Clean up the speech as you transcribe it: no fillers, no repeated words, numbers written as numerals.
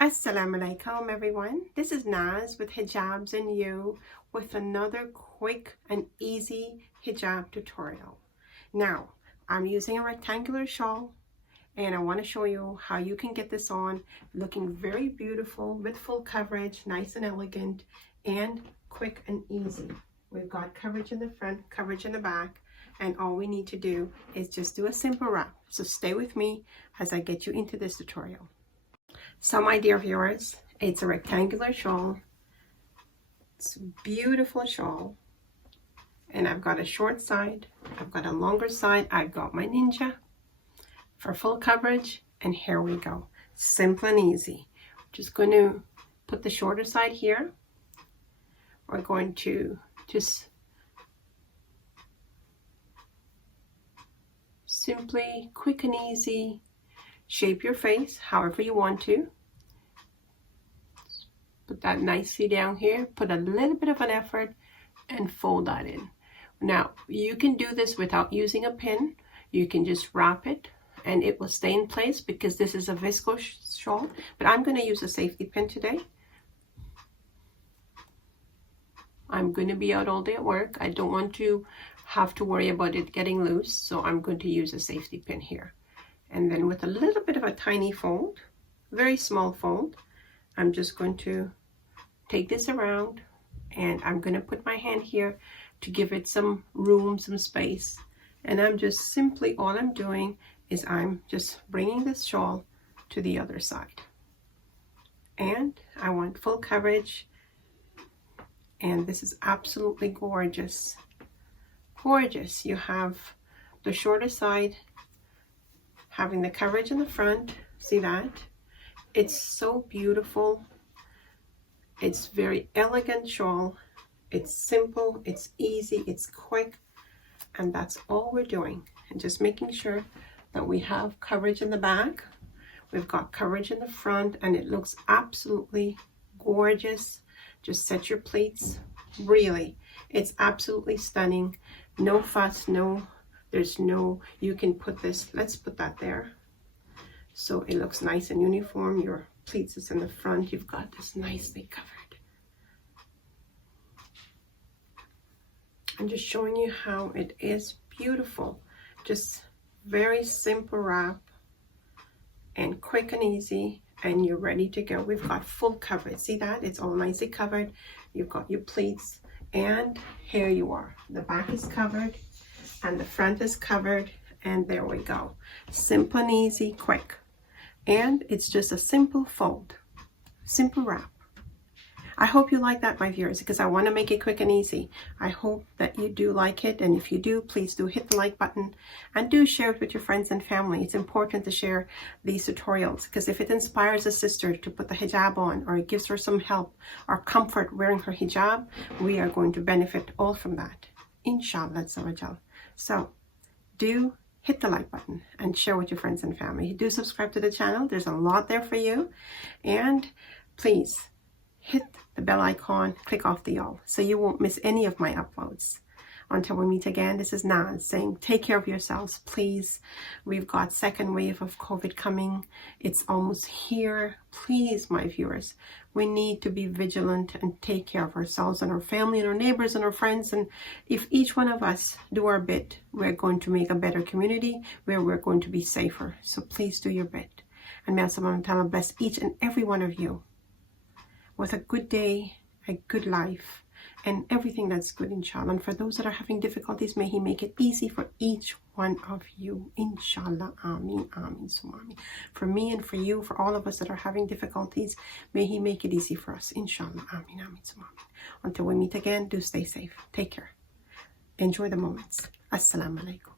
Assalamu-Alaikum everyone. This is Naz with Hijabs and You with another quick and easy hijab tutorial. Now, I'm using a rectangular shawl and I want to show you how you can get this on looking very beautiful with full coverage, nice and elegant, and quick and easy. We've got coverage in the front, coverage in the back, and all we need to do is just do a simple wrap. So stay with me as I get you into this tutorial. So my dear viewers, it's a rectangular shawl. It's a beautiful shawl. And I've got a short side, I've got a longer side, I've got my ninja for full coverage, and here we go. Simple and easy. Just going to put the shorter side here. We're going to just simply, quick and easy, shape your face however you want to. Put that nicely down here, put a little bit of an effort and fold that in. Now you can do this without using a pin. You can just wrap it and it will stay in place because this is a viscose shawl, but I'm going to use a safety pin today. I'm going to be out all day at work. I don't want to have to worry about it getting loose, so I'm going to use a safety pin here. And then with a little bit of a tiny fold, very small fold, I'm just going to take this around and I'm going to put my hand here to give it some room, some space. And I'm just simply, all I'm doing is I'm just bringing this shawl to the other side. And I want full coverage. And this is absolutely gorgeous. Gorgeous. You have the shorter side having the coverage in the front. See that? It's so beautiful. It's very elegant shawl. It's simple, it's easy, it's quick, and that's all we're doing. And just making sure that we have coverage in the back. We've got coverage in the front, and it looks absolutely gorgeous. Just set your pleats. Really, it's absolutely stunning. No fuss, there's no, you can put this, let's put that there. So it looks nice and uniform. Your pleats is in the front. You've got this nicely covered. I'm just showing you how it is beautiful. Just very simple wrap and quick and easy, and you're ready to go. We've got full coverage. See that? It's all nicely covered. You've got your pleats, and here you are. The back is covered and the front is covered, and there we go. Simple and easy, quick. And it's just a simple fold, simple wrap. I hope you like that, my viewers, because I want to make it quick and easy. I hope that you do like it, and if you do, please do hit the like button and do share it with your friends and family. It's important to share these tutorials because if it inspires a sister to put the hijab on, or it gives her some help or comfort wearing her hijab, we are going to benefit all from that, inshallah. So do hit the like button and share with your friends and family. Do subscribe to the channel. There's a lot there for you. And please hit the bell icon, click off the all so you won't miss any of my uploads. Until we meet again, this is Naz saying take care of yourselves, please. We've got second wave of COVID coming. It's almost here. Please, my viewers, we need to be vigilant and take care of ourselves and our family and our neighbors and our friends. And if each one of us do our bit, we're going to make a better community where we're going to be safer. So please do your bit. And may Allah subhanahu wa ta'ala bless each and every one of you with a good day, a good life, and everything that's good, inshallah. And for those that are having difficulties, may He make it easy for each one of you, inshallah. Ameen, ameen, summa ameen. For me and for you, for all of us that are having difficulties, may He make it easy for us, inshallah. Ameen, ameen, summa ameen. Until we meet again, do stay safe. Take care. Enjoy the moments. Assalamu alaikum.